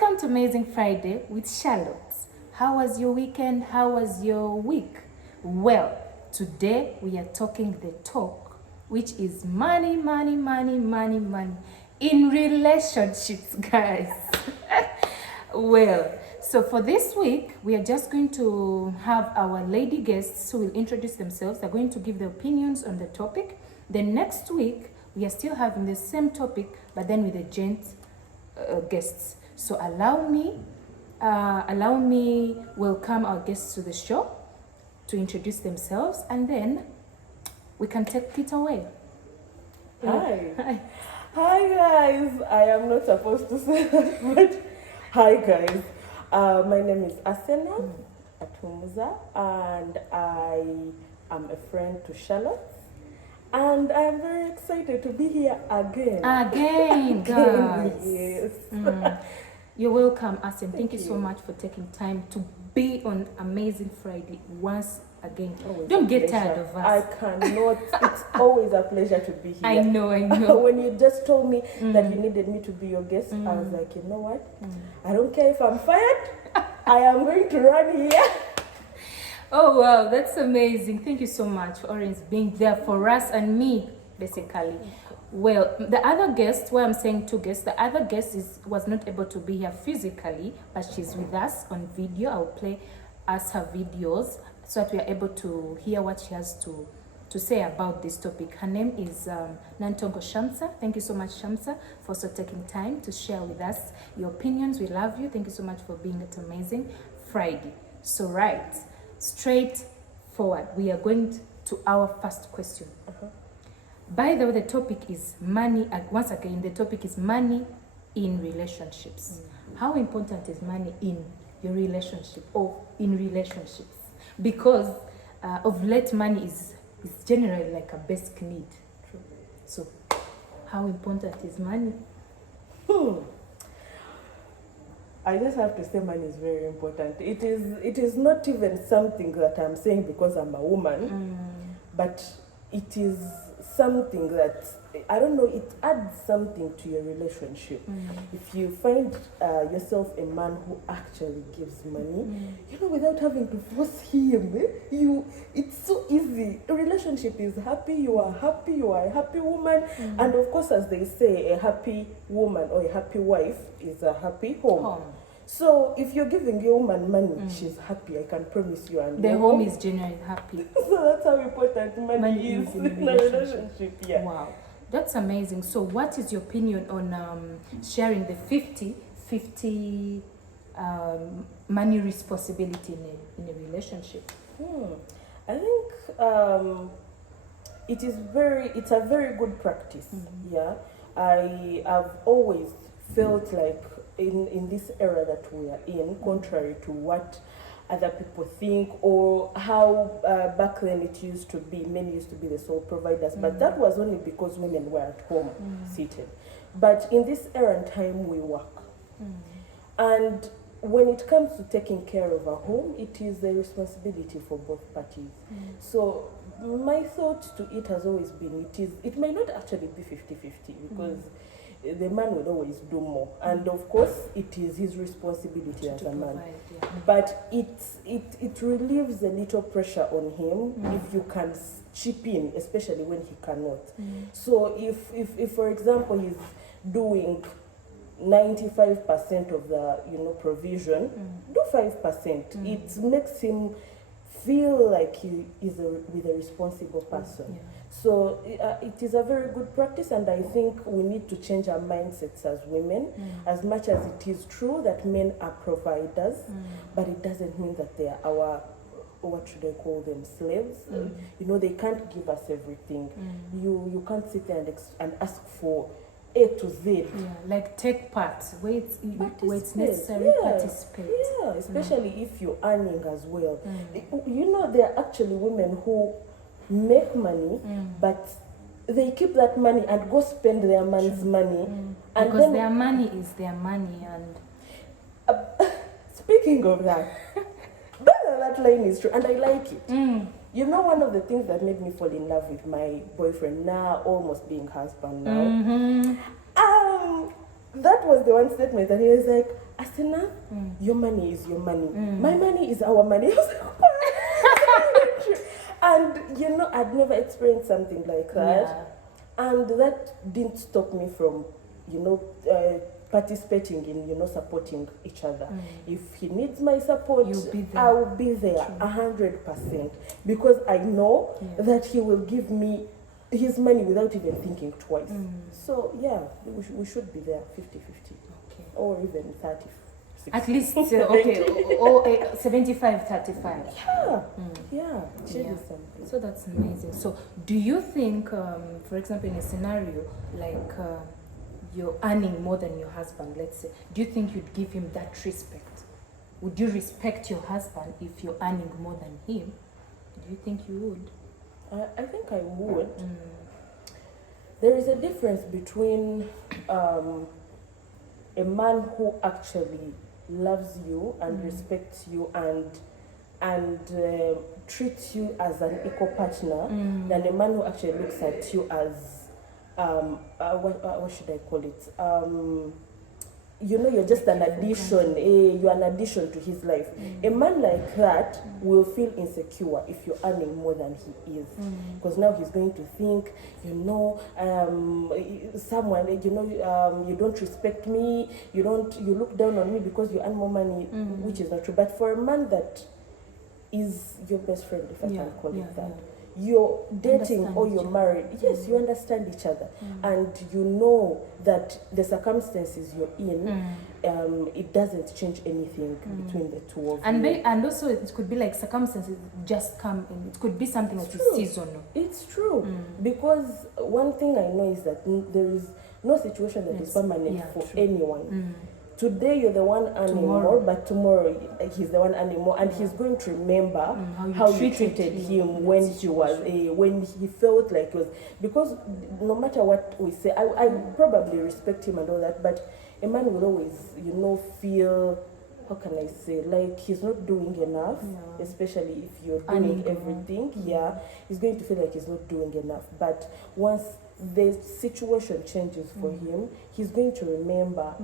Welcome to Amazing Friday with Charlotte. How was your weekend? How was your week? Well, today we are talking the talk, which is money in relationships, guys. Well, so for this week, we are just going to have our lady guests who will introduce themselves. They're going to give their opinions on the topic. Then next week, we are still having the same topic, but then with the gent guests. So allow me welcome our guests to the show to introduce themselves, and then we can take it away. Hi. Hi guys. I am not supposed to say that, but hi guys. My name is Asena Atumuza, and I am a friend to Charlotte. And I'm very excited to be here again. Again, guys. Yes. You're welcome, Asim. Thank you so much for taking time to be on Amazing Friday once again. Always Don't a get pleasure. tired of us. I cannot. It's always a pleasure to be here. I know. When you just told me that you needed me to be your guest, I was like, you know what? I don't care if I'm fired. I am going to run here. Oh wow, that's amazing. Thank you so much for Orange being there for us and me, basically. Well, the other guest, why I'm saying two guests, the other guest was not able to be here physically, but she's with us on video. I'll play us her videos so that we are able to hear what she has to say about this topic. Her name is Nantongo Shamsa. Thank you so much, Shamsa, for also taking time to share with us your opinions. We love you. Thank you so much for being at Amazing Friday. So right, straight forward, we are going to our first question. By the way, the topic is money. Once again, the topic is money in relationships. How important is money in your relationship or in relationships? Because of late, money is generally like a basic need. True. So, how important is money? I just have to say money is very important. It is not even something that I'm saying because I'm a woman, but it is something that, I don't know, it adds something to your relationship. If you find yourself a man who actually gives money, without having to force him, it's so easy. A relationship is happy, you are a happy woman, and of course, as they say, a happy woman or a happy wife is a happy home. So if you're giving your woman money, she's happy, I can promise you. And the home is generally happy. So that's how important money is in a relationship. Yeah. Wow, that's amazing. So what is your opinion on sharing the 50-50 money responsibility in a relationship? I think it's a very good practice. Yeah, I have always felt like in this era that we are in, contrary to what other people think or how back then it used to be, men used to be the sole providers, but that was only because women were at home seated. But in this era and time, we work. And when it comes to taking care of a home, it is a responsibility for both parties. So my thought to it has always been, it may not actually be 50-50 because the man will always do more, and of course it is his responsibility as a man, but it relieves a little pressure on him if you can chip in, especially when he cannot. So if for example he's doing 95% of the provision, do 5%. It makes him feel like he is with a responsible person. So it is a very good practice, and I think we need to change our mindsets as women. As much as it is true that men are providers, but it doesn't mean that they are our, what should I call them, slaves. They can't give us everything. You can't sit there and ask for A to Z. Like take part where it's necessary, participate. Yeah, especially if you're earning as well. There are actually women who make money, but they keep that money and go spend their man's money. And because their money is their money. And speaking of that, that line is true, and I like it. One of the things that made me fall in love with my boyfriend, now almost being husband now, that was the one statement that he was like, partner, your money is your money. My money is our money. I was like, and you know, I'd never experienced something like that. Yeah. And that didn't stop me from, you know, participating in, you know, supporting each other. If he needs my support, You'll be there. I will be there 100%, because I know that he will give me his money without even thinking twice. So yeah, we should be there 50-50, Okay. or even 30. At least, okay, or 75-35. Yeah, it should Yeah. be something. So that's amazing. So do you think, for example, in a scenario like you're earning more than your husband, let's say, do you think you'd give him that respect? Would you respect your husband if you're earning more than him? Do you think you would? I think I would. There is a difference between a man who actually loves you and respects you and treats you as an equal partner than a man who actually looks at you as what should I call it? You know, you're just an addition. You're an addition to his life. A man like that will feel insecure if you're earning more than he is, because now he's going to think, you know, someone, you know, you don't respect me. You look down on me because you earn more money, which is not true. But for a man that is your best friend, if I can call it that. You're dating or you're married, yes, you understand each other, and you know that the circumstances you're in, it doesn't change anything between the two of you. And also it could be like circumstances just come in. It could be something that is seasonal. It's true, because one thing I know is that there is no situation that is permanent for anyone. Today you're the one earning more, but tomorrow he's the one earning more, and he's going to remember how you treated him when he was when he felt like it was, because no matter what we say, I probably respect him and all that, but a man will always, you know, feel, how can I say, like he's not doing enough, especially if you're doing everything. He's going to feel like he's not doing enough. But once the situation changes for him, he's going to remember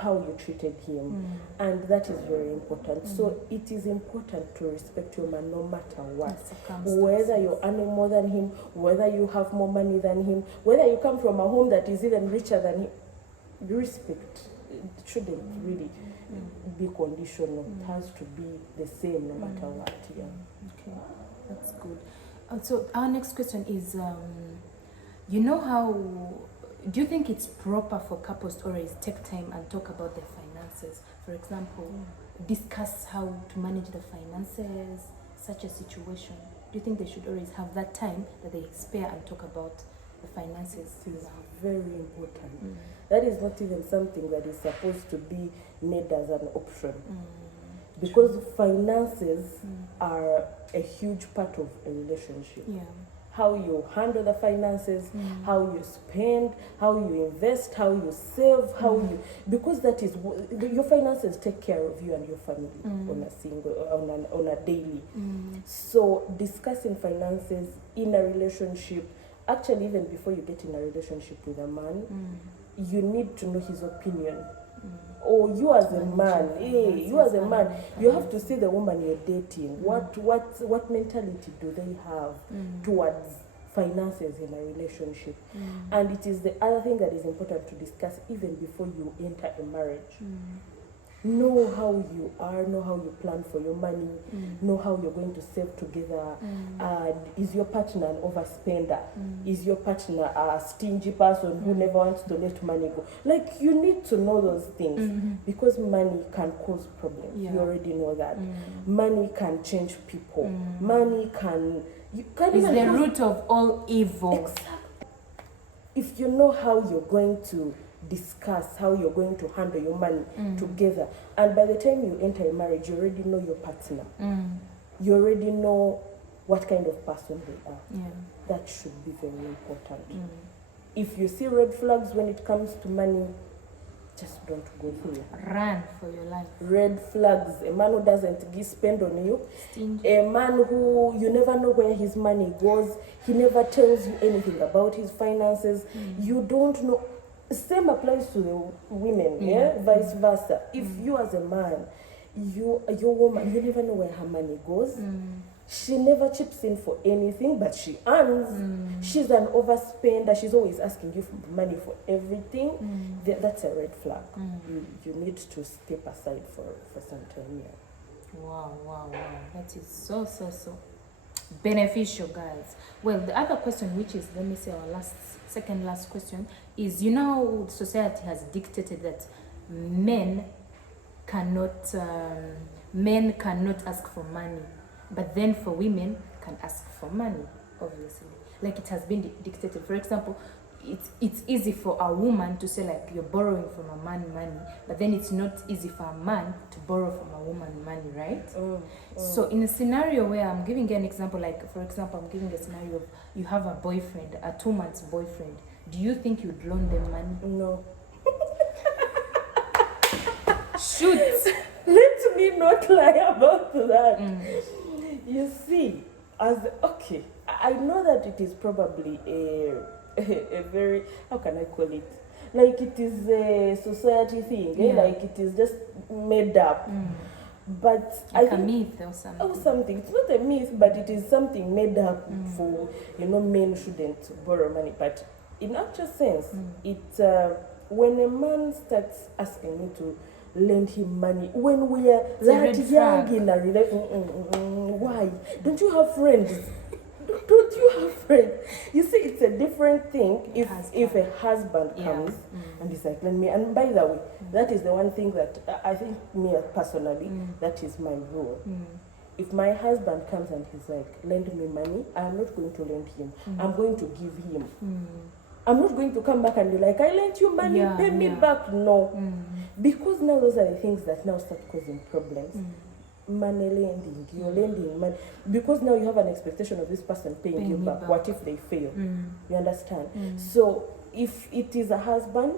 how you treated him, and that is very important. So it is important to respect your man no matter what, whether you're earning more than him, whether you have more money than him, whether you come from a home that is even richer than him. Respect, it shouldn't really be conditional. It has to be the same no matter what. Okay, that's good. So our next question is, you know how, do you think it's proper for couples to always take time and talk about their finances? For example, discuss how to manage the finances, such a situation. Do you think they should always have that time that they spare and talk about the finances? It's very important. That is not even something that is supposed to be made as an option. Because finances are a huge part of a relationship. How you handle the finances, how you spend, how you invest, how you save, how you, because that is your finances take care of you and your family on a daily. So discussing finances in a relationship, actually even before you get in a relationship with a man, you need to know his opinion. Or you as a man, you have to see the woman you're dating. What mentality do they have towards finances in a relationship? And it is the other thing that is important to discuss even before you enter a marriage. Know how you are, know how you plan for your money, know how you're going to save together. Is your partner an overspender? Is your partner a stingy person who never wants to let money go? Like, you need to know those things, because money can cause problems. You already know that. Money can change people. Money can... It's the root of all evil. Exactly. If you know how you're going to discuss how you're going to handle your money together, and by the time you enter a marriage, you already know your partner. You already know what kind of person they are. That should be very important. If you see red flags when it comes to money, just don't go there. Run for your life. Red flags. A man who doesn't spend on you. Stingy. A man who you never know where his money goes. He never tells you anything about his finances. You don't know. same applies to the women, yeah? Vice versa. If you as a man, your woman, you never know where her money goes. She never chips in for anything, but she earns. She's an overspender. She's always asking you for money for everything. That's a red flag. You need to step aside for some time. Yeah. Wow. That is so beneficial, guys. Well, the other question, which is, let me say our second last question, is, society has dictated that men cannot ask for money, but then for women can ask for money, obviously. Like it has been dictated. For example, it's easy for a woman to say like you're borrowing from a man money, but then it's not easy for a man to borrow from a woman money, right? So in a scenario where I'm giving an example, like for example, I'm giving a scenario of you have a boyfriend, a 2 months boyfriend. Do you think you'd loan them money? No. Shoot. Let me not lie about that. You see, I know that it is probably a very, how can I call it? Like it is a society thing, like it is just made up. But like a myth or something. It's not a myth, but it is something made up for, men shouldn't borrow money. But in actual sense, when a man starts asking me to lend him money when we are that young in a relationship, why? Don't you have friends? Don't you have friends? You see, it's a different thing if a husband comes and he's like, lend me. And by the way, that is the one thing that I think me personally, that is my rule. If my husband comes and he's like, lend me money, I'm not going to lend him. I'm going to give him. I'm not going to come back and be like, I lent you money, pay me back. No. Because now those are the things that now start causing problems. Money lending, you're lending money. Because now you have an expectation of this person paying you back. What if they fail? You understand? So if it is a husband,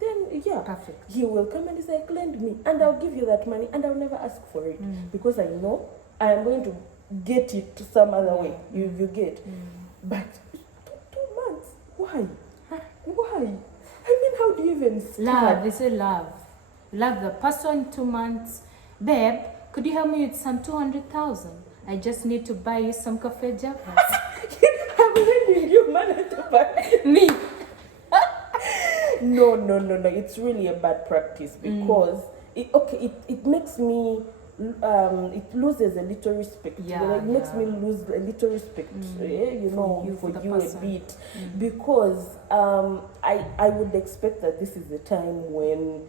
then perfect. He will come and he's like, lend me. And I'll give you that money and I'll never ask for it. Because I know I am going to get it some other way. You get. But 2 months, why? Why? I mean, how do you even start? Love, they say love. Love the person. 2 months. Babe, could you help me with some 200,000? I just need to buy you some coffee java. I'm lending you money to buy me. No. It's really a bad practice because it makes me it loses a little respect. It makes me lose a little respect, for you a bit, because I would expect that this is the time when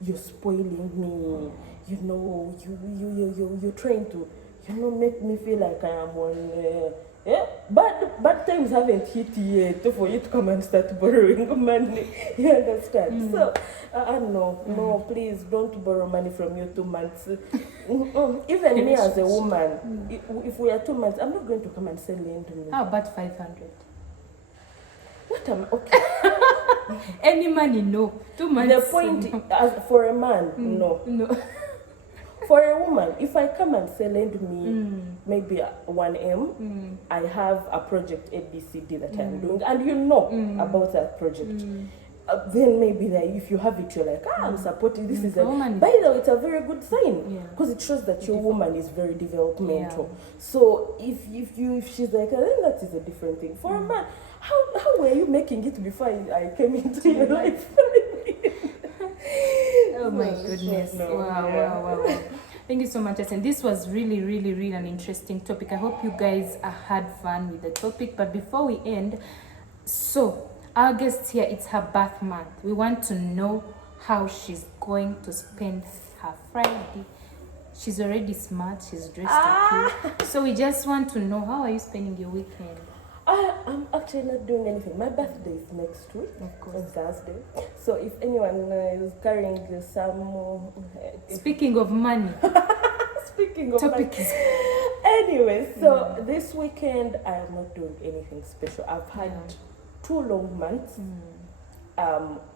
you're spoiling me. You're trying to make me feel like I am on. Bad times haven't hit yet for you to come and start borrowing money. You understand? So, no, please don't borrow money from you 2 months. Even me as a woman, if we are 2 months, I'm not going to come and say lend me. How about 500? What am okay? Any money, no. 2 months. The point, for a man, no. For a woman, if I come and say lend me maybe 1M, I have a project ABCD that I'm doing, and about that project. Then maybe if you have it, you're like, I'm supporting. This is by the way, it's a very good sign because it shows that your woman is very developmental. So if she's like, then that is a different thing. For a man, how were you making it before I came into your life? Oh my goodness. Wow. Thank you so much, Esen. This was really an interesting topic. I hope you guys had fun with the topic. But before we end, so our guest here, it's her birth month. We want to know how she's going to spend her Friday. She's already smart. She's dressed up. So we just want to know, how are you spending your weekend? I'm actually not doing anything. My birthday is next week, of course, on Thursday. So if anyone is carrying some... Speaking of money. Topic is... Anyway, so this weekend I am not doing anything special. I've had 2 long months.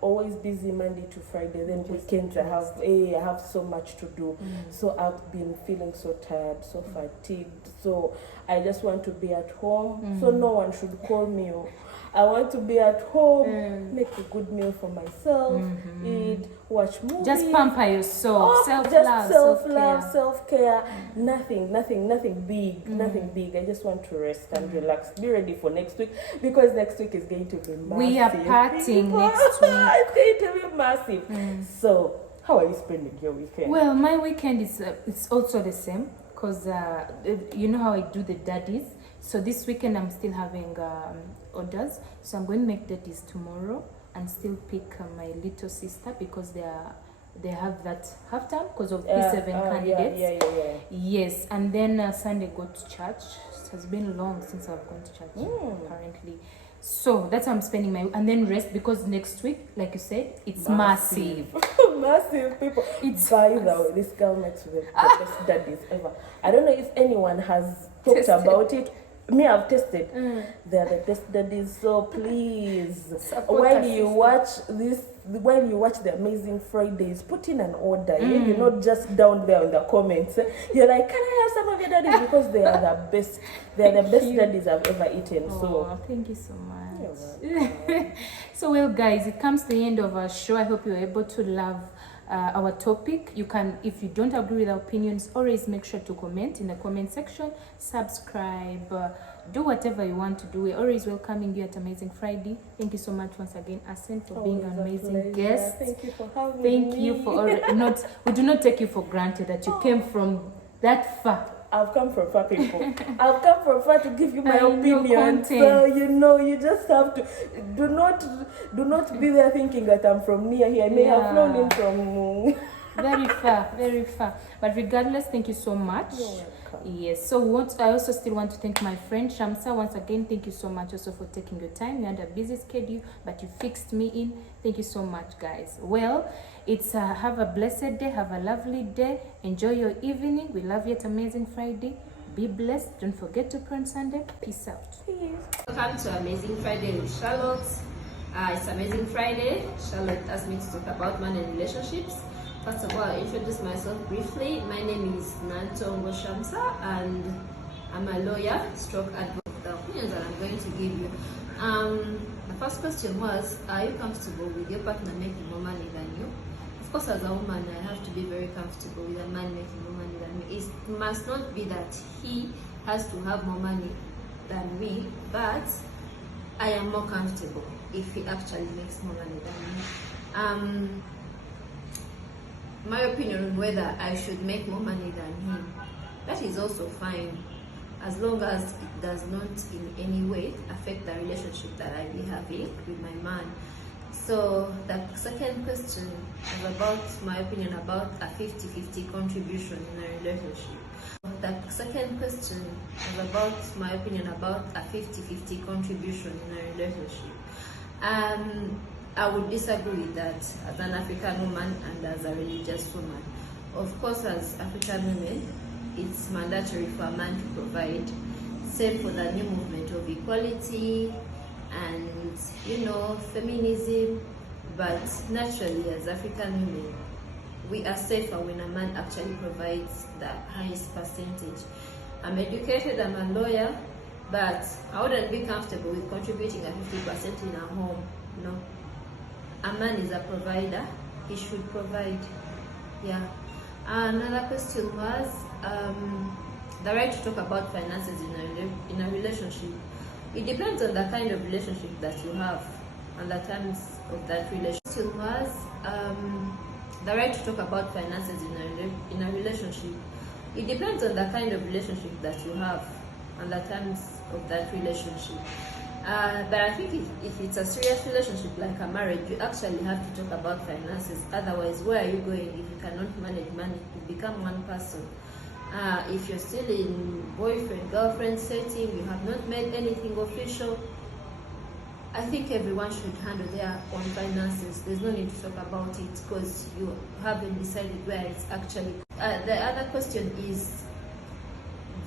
Always busy Monday to Friday. Then weekends I have so much to do. So I've been feeling so tired, so fatigued. So I just want to be at home. So no one should call me. I want to be at home, make a good meal for myself, eat, watch movies. Just pamper yourself, self-love, just self-love, self-care. self-care. Nothing big, nothing big. I just want to rest and relax. Be ready for next week, because next week is going to be massive. We are partying next week. It's going to be massive. So, how are you spending your weekend? Well, my weekend is it's also the same, because you know how I do the daddies. So this weekend I'm still having orders. So I'm going to make daddies tomorrow and still pick my little sister, because they have that half time because of P7 candidates. Yes, and then Sunday go to church. It has been long since I've gone to church apparently. So that's how I'm spending my, and then rest, because next week, like you said, it's massive. Massive people. It's By the way, this girl makes the best daddies ever. I don't know if anyone has talked about it. Me, I've tested. They're the best daddies. So please, while you watch the Amazing Fridays, put in an order. You're not just down there in the comments. You're like, can I have some of your daddies? Because they are the best. They are the best daddies I've ever eaten. So thank you so much. So well, guys, it comes to the end of our show. I hope you're able to love our topic. You can, if you don't agree with our opinions, always make sure to comment in the comment section, subscribe, do whatever you want to do. We're always welcoming you at Amazing Friday. Thank you so much once again, Asen, for being an amazing guest. Thank you for having me. Thank you for we do not take you for granted that you came from that far. I've come from far, people. I've come from far to give you my opinion. Content. So you just have to do not be there thinking that I'm from near here. I may have flown in from very far. But regardless, thank you so much. You're welcome. Yes. So I also still want to thank my friend Shamsa once again. Thank you so much also for taking your time. You had a busy schedule, but you fixed me in. Thank you so much, guys. Well, it's have a blessed day. Have a lovely day. Enjoy your evening. We love you at Amazing Friday. Be blessed. Don't forget to pray on Sunday. Peace out. Welcome to Amazing Friday with Charlotte. It's Amazing Friday. Charlotte asked me to talk about man and relationships. First of all, I'll introduce myself briefly. My name is Nantongo Shamsa, and I'm a lawyer, stroke advocate. The opinions that I'm going to give you. The first question was, are you comfortable with your partner making more money than you? Of course, as a woman, I have to be very comfortable with a man making more money than me. It must not be that he has to have more money than me, but I am more comfortable if he actually makes more money than me. My opinion on whether I should make more money than him, that is also fine, as long as it does not in any way affect the relationship that I be having with my man. So the second question is about my opinion about a 50-50 contribution in a relationship. The second question is about my opinion about a 50-50 contribution in a relationship. I would disagree with that as an African woman and as a religious woman. Of course, as African women, it's mandatory for a man to provide. Same for the new movement of equality and, feminism. But naturally, as African women, we are safer when a man actually provides the highest percentage. I'm educated, I'm a lawyer, but I wouldn't be comfortable with contributing a 50% in a home. No. A man is a provider, he should provide. Yeah. Another question was the right to talk about finances in a relationship. It depends on the kind of relationship that you have and the terms of that relationship. Question was the right to talk about finances in a relationship. It depends on the kind of relationship that you have and the terms of that relationship. But I think if it's a serious relationship like a marriage, you actually have to talk about finances. Otherwise, where are you going if you cannot manage money? You become one person. If you're still in boyfriend-girlfriend setting, you have not made anything official, I think everyone should handle their own finances. There's no need to talk about it because you haven't decided where it's actually. The other question is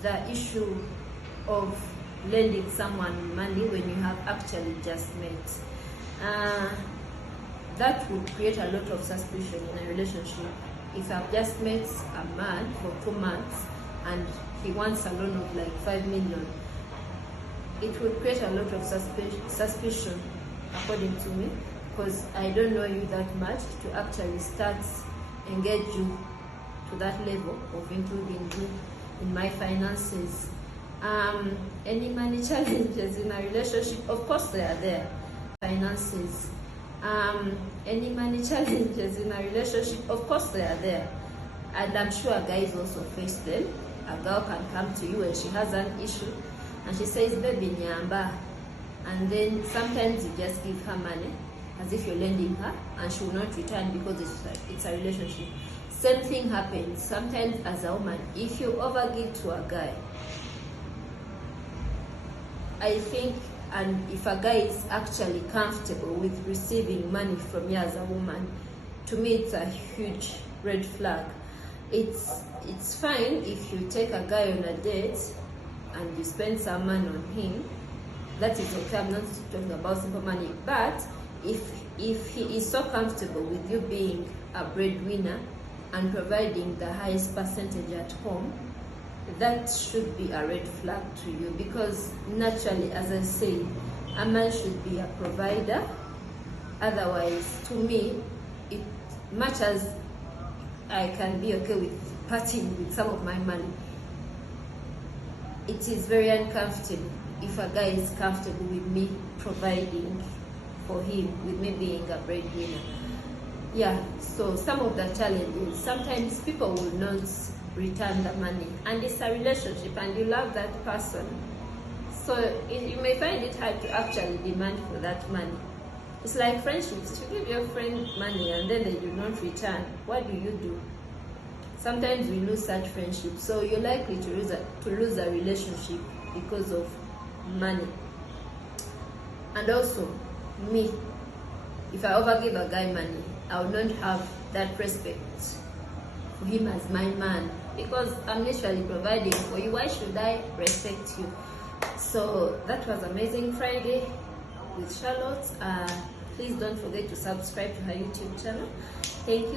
the issue of lending someone money when you have actually just met. That would create a lot of suspicion in a relationship. If I've just met a man for 2 months and he wants a loan of like 5 million, it will create a lot of suspicion, according to me, because I don't know you that much to actually start engage you to that level of including you in my finances. Any money challenges in a relationship? Of course they are there. Finances. Any money challenges in a relationship? Of course they are there. And I'm sure guys also face them. A girl can come to you and she has an issue and she says, baby nyamba. And then sometimes you just give her money as if you're lending her and she will not return because it's a relationship. Same thing happens sometimes as a woman. If you overgive to a guy, I think, and if a guy is actually comfortable with receiving money from you as a woman, to me it's a huge red flag. It's fine if you take a guy on a date and you spend some money on him. That is okay. I'm not talking about simple money. But if he is so comfortable with you being a breadwinner and providing the highest percentage at home, that should be a red flag to you, because naturally, as I say, a man should be a provider. Otherwise, to me, it much as I can be okay with parting with some of my money, it is very uncomfortable if a guy is comfortable with me providing for him, with me being a breadwinner. Yeah, so some of the challenges, sometimes people will not return the money, and it's a relationship and you love that person, so you may find it hard to actually demand for that money. It's like friendships. If you give your friend money and then they do not return, what do? Sometimes we lose such friendships, so you're likely to lose a relationship because of money. And also, me, if I overgive a guy money, I will not have that respect for him as my man, because I'm literally providing for you. Why should I respect you? So that was Amazing Friday with Charlotte. Please don't forget to subscribe to her YouTube channel. Thank you.